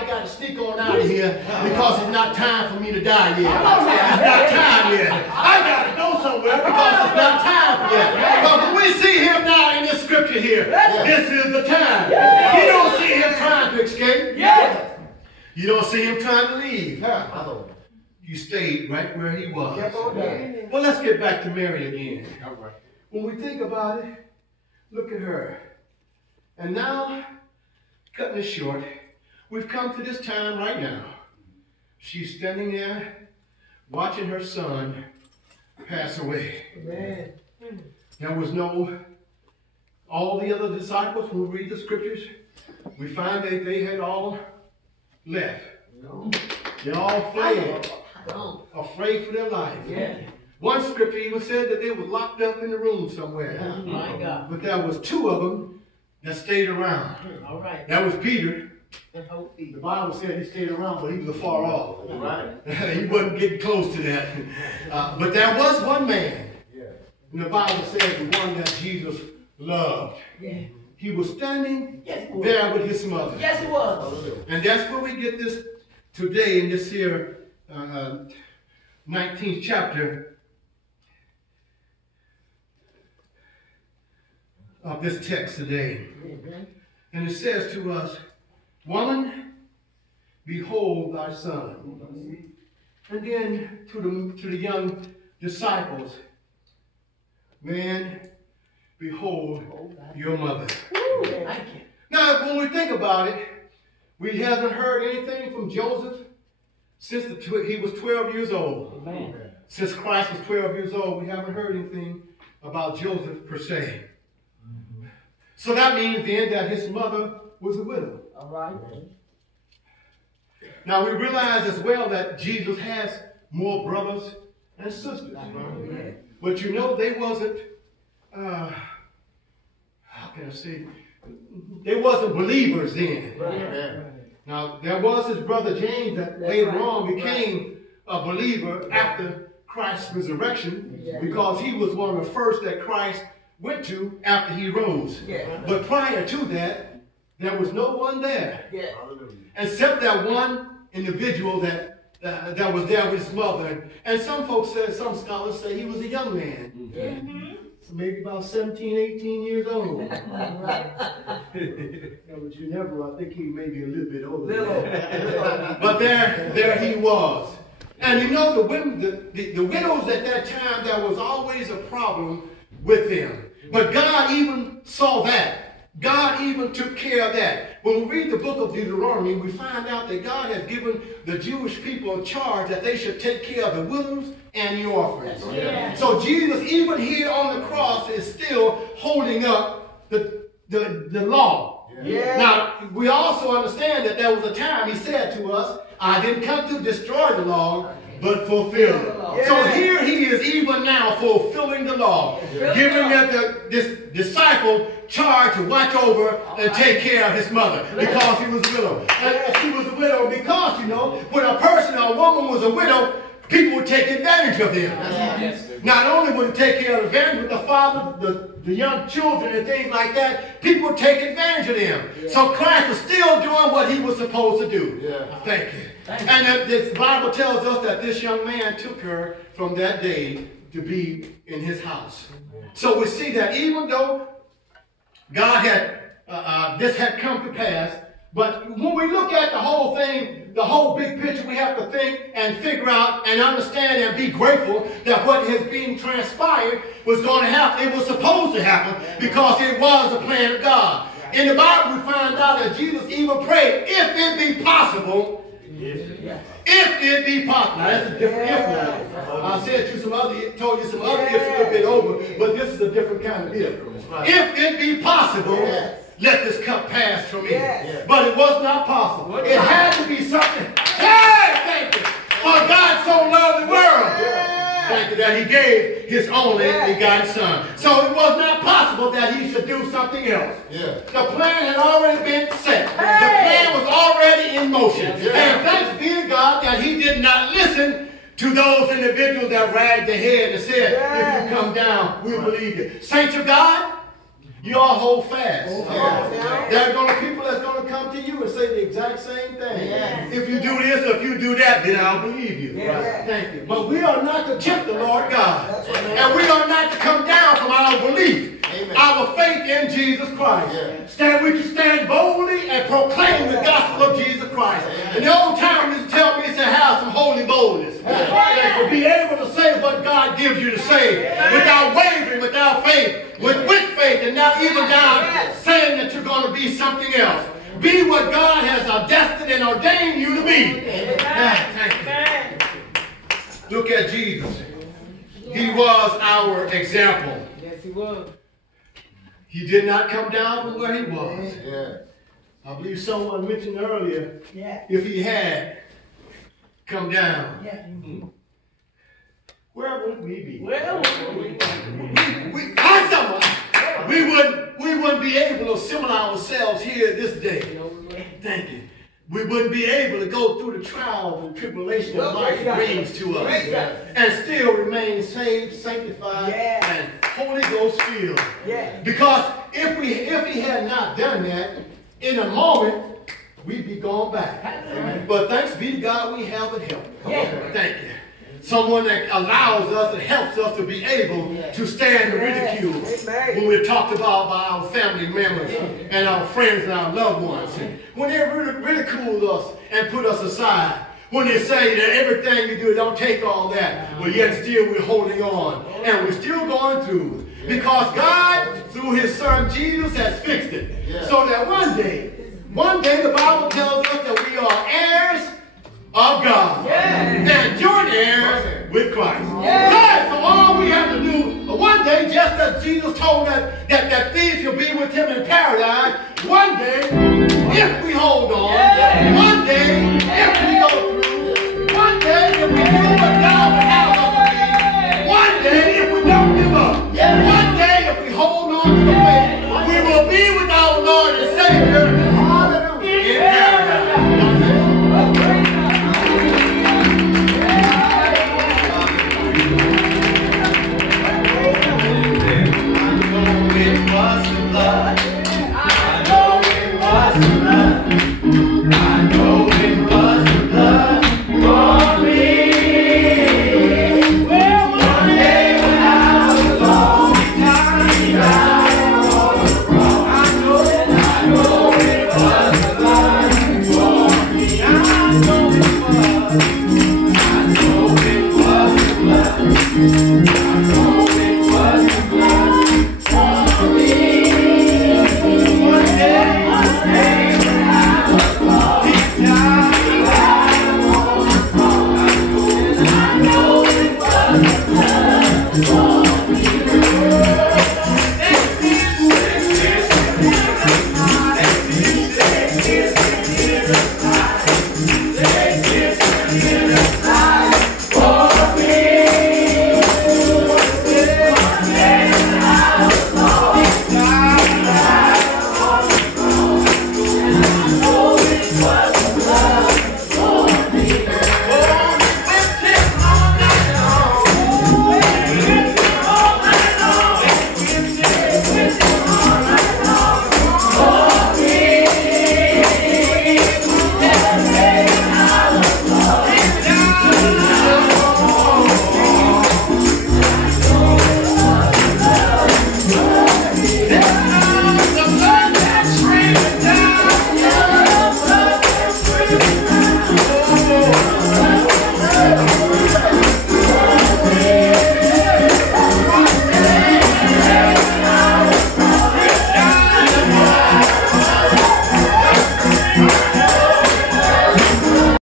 I got to sneak on out of here because it's not time for me to die yet. It's not time yet. I got to go somewhere because it's not time yet. But when we see him now in this scripture here, this is the time. You don't see him trying to escape. You don't see him trying to leave. He stayed right where he was. Well, let's get back to Mary again. When we think about it, look at her. And now, cutting it short, we've come to this time right now. She's standing there watching her son pass away. Amen. There was all the other disciples, when we read the scriptures, we find that they had all left. They all fled, afraid for their life. One scripture even said that they were locked up in the room somewhere. My God. But there was two of them that stayed around. All right. That was Peter. The Bible said he stayed around, but he was afar off. Right. He wasn't getting close to that. But there was one man. And the Bible says the one that Jesus loved. He was standing there with his mother. Yes, he was. And that's where we get this today in this here 19th chapter of this text today. And it says to us, woman, behold thy son. And then to the young disciples, man, behold your mother. Now, when we think about it, we haven't heard anything from Joseph since he was 12 years old. Since Christ was 12 years old, we haven't heard anything about Joseph per se. So that means then that his mother was a widow. All right. Now we realize as well that Jesus has more brothers and sisters. But you know, they wasn't, how can I say, they wasn't believers then. Now there was his brother James that later on became a believer after Christ's resurrection, because he was one of the first that Christ went to after he rose. But prior to that, there was no one there. Except that one individual that was there with his mother. And some folks say, some scholars say he was a young man. So maybe about 17, 18 years old. But you never, I think he may be a little bit older. But there he was. And you know, the women, the widows at that time, there was always a problem with them. But God even saw that. God even took care of that. When we read the book of Deuteronomy, we find out that God has given the Jewish people a charge that they should take care of the widows and the orphans. So Jesus, even here on the cross, is still holding up the law. Now, we also understand that there was a time he said to us, I didn't come to destroy the law, but fulfill it. So here he is even now fulfilling the law, giving this disciple charge to watch over and take care of his mother because he was a widow. And she was a widow because, you know, when a person or a woman was a widow, people would take advantage of them. Not only would it take care of advantage, but the father, the young children and things like that, people would take advantage of them. So Christ was still doing what he was supposed to do. Thank you. And the Bible tells us that this young man took her from that day to be in his house. So we see that even though God had, this had come to pass, but when we look at the whole thing, the whole big picture, we have to think and figure out and understand and be grateful that what has been transpired was going to happen. It was supposed to happen because it was the plan of God. In the Bible, we find out that Jesus even prayed, if it be possible, if it be possible. Now, that's a different if now. I said to some other, told you some other ifs a little bit over, but this is a different kind of if. If it be possible, let this cup pass from me. But it was not possible. It had to be something. Hey, thank you. For God so loved the world. Thank you, that he gave his only begotten son. So it was not possible that he should do something else. The plan had already been set. The plan was already in motion. And thanks be to God that he did not listen to those individuals that wagged their head and said, if you come down, we'll believe you. Saints of God, You all hold fast. There are going to be people that's going to come to you and say the exact same thing. If you do this or if you do that, then I'll believe you. Thank you. But we are not to tempt the Lord God. And we are not to come down from our belief. Our faith in Jesus Christ. We can stand boldly and proclaim the gospel of Jesus Christ. And the old time used to tell me to have some holy boldness. To be able to say what God gives you to say without wavering, without faith, with faith, and not even down saying that you're going to be something else. Be what God has destined and ordained you to be. Look at Jesus. He was our example. Yes, he was. He did not come down from where he was. I believe someone mentioned earlier, if he had come down, where would we be? We wouldn't be able to assemble ourselves here this day. Thank you. We wouldn't be able to go through the trials and tribulation that life brings to us and still remain saved, sanctified, and Holy Ghost filled. Because if he had not done that, in a moment, we'd be gone back. But thanks be to God, we have a help. Thank you. Someone that allows us and helps us to be able to stand the ridicule when we're talked about by our family members and our friends and our loved ones. When they ridicule us and put us aside. When they say that everything you do, don't take all that. But yet still we're holding on. And we're still going through. Because God, through his son Jesus, has fixed it. So that one day the Bible tells us that we are heirs of God. And joint heirs with Christ. So all we have to do, one day, just as Jesus told us that thieves will be with him in paradise, one day, if we hold on,